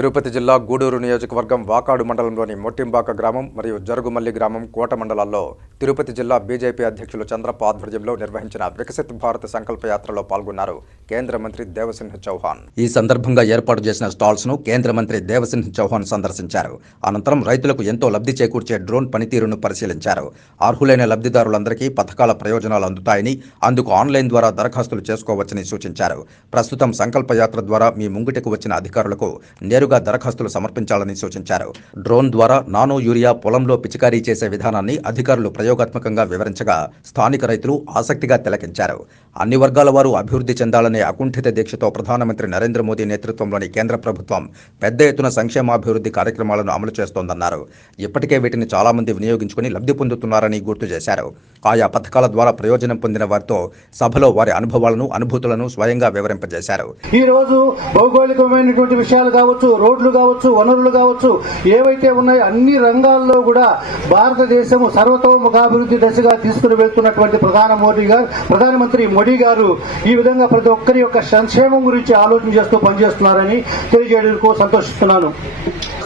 తిరుపతి జిల్లా గూడూరు నియోజకవర్గం వాకాడు మండలంలోని మొట్టింబాక గ్రామం మరియు జరుగుమల్లి గ్రామం కోట మండలాల్లో తిరుపతి జిల్లా బీజేపీ అధ్యక్షులు చంద్రప్ప ఆధ్వర్యంలో నిర్వహించిన వికసిత్ భారత్ సంకల్ప యాత్రలో పాల్గొన్నారు కేంద్ర మంత్రి దేవసింహ్ చౌహాన్. ఈ సందర్భంగా ఏర్పాటు చేసిన స్టాల్స్ ను కేంద్ర మంత్రి దేవసింహ్ చౌహాన్ సందర్శించారు. అనంతరం రైతులకు ఎంతో లబ్ధి చేకూర్చే డ్రోన్ పనితీరును పరిశీలించారు. అర్హులైన లబ్ధిదారులందరికీ పథకాల ప్రయోజనాలు అందుతాయని, అందుకు ఆన్లైన్ ద్వారా దరఖాస్తులు చేసుకోవచ్చని సూచించారు. ప్రస్తుతం సంకల్ప యాత్ర ద్వారా మీ ముంగిటకు వచ్చిన అధికారులకు నేరుగా దరఖాస్తులు సమర్పించాలని సూచించారు. డ్రోన్ ద్వారా నానో యూరియా పొలంలో పిచికారీ చేసే విధానాన్ని అధికారులు ప్రయోగాత్మకంగా వివరించగా స్థానిక రైతులు ఆసక్తిగా తిలకించారు. అన్ని వర్గాల వారు అభివృద్ధి చెందాలనే అకుంఠిత దీక్షతో ప్రధానమంత్రి నరేంద్ర మోదీ నేతృత్వంలోని కేంద్ర ప్రభుత్వం పెద్ద ఎత్తున సంక్షేమాభివృద్ధి కార్యక్రమాలను అమలు చేస్తోందన్నారు. ఇప్పటికే వీటిని చాలా మంది వినియోగించుకుని లబ్ధి పొందుతున్నారని గుర్తు చేశారు. ఆయా పథకాల ద్వారా ప్రయోజనం పొందిన వారితో సభలో వారి అనుభవాలను, అనుభూతులను స్వయంగా వివరింపజేశారు. ఈ రోజు భౌగోళికమైనటువంటి విషయాలు కావచ్చు, రోడ్లు కావచ్చు, వనరులు కావచ్చు, ఏవైతే ఉన్నాయో అన్ని రంగాల్లో కూడా భారతదేశం సర్వతోముఖాభివృద్ధి దశగా తీసుకుని వెళ్తున్నటువంటి ప్రధానమంత్రి మోడీ గారు ఈ విధంగా ప్రతి ఒక్కరి యొక్క సంక్షేమం గురించి ఆలోచన చేస్తూ పనిచేస్తున్నారని తెలియజేయడానికి సంతోషిస్తున్నాను.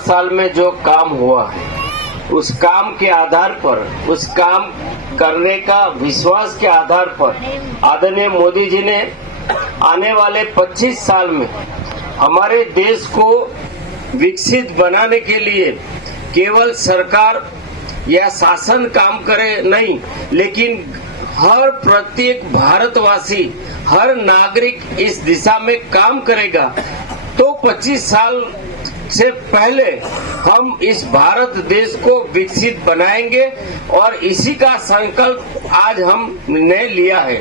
साल में जो काम हुआ उस काम के आधार पर, उस काम करने का विश्वास के आधार पर आदरणीय मोदी जी ने आने वाले 25 साल में हमारे देश को विकसित बनाने के लिए केवल सरकार या शासन काम करे नहीं, लेकिन हर प्रत्येक भारतवासी, हर नागरिक इस दिशा में काम करेगा तो 25 साल से पहले हम इस भारत देश को विकसित बनाएंगे और इसी का संकल्प आज हमने लिया है.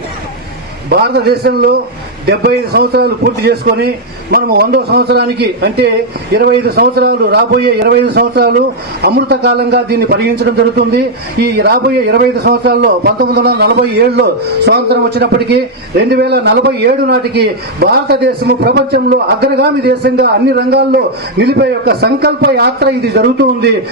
భారతదేశంలో 75 సంవత్సరాలు పూర్తి చేసుకుని మనం 100వ సంవత్సరానికి అంటే 25 సంవత్సరాలు రాబోయే 25 సంవత్సరాలు అమృత కాలంగా దీన్ని పరిగణించడం జరుగుతుంది. ఈ రాబోయే 25 సంవత్సరాల్లో 1947లో స్వాతంత్రం వచ్చినప్పటికీ 2047 నాటికి భారతదేశము ప్రపంచంలో అగ్రగామి దేశంగా అన్ని రంగాల్లో నిలిపే యొక్క సంకల్ప యాత్ర ఇది జరుగుతూ ఉంది.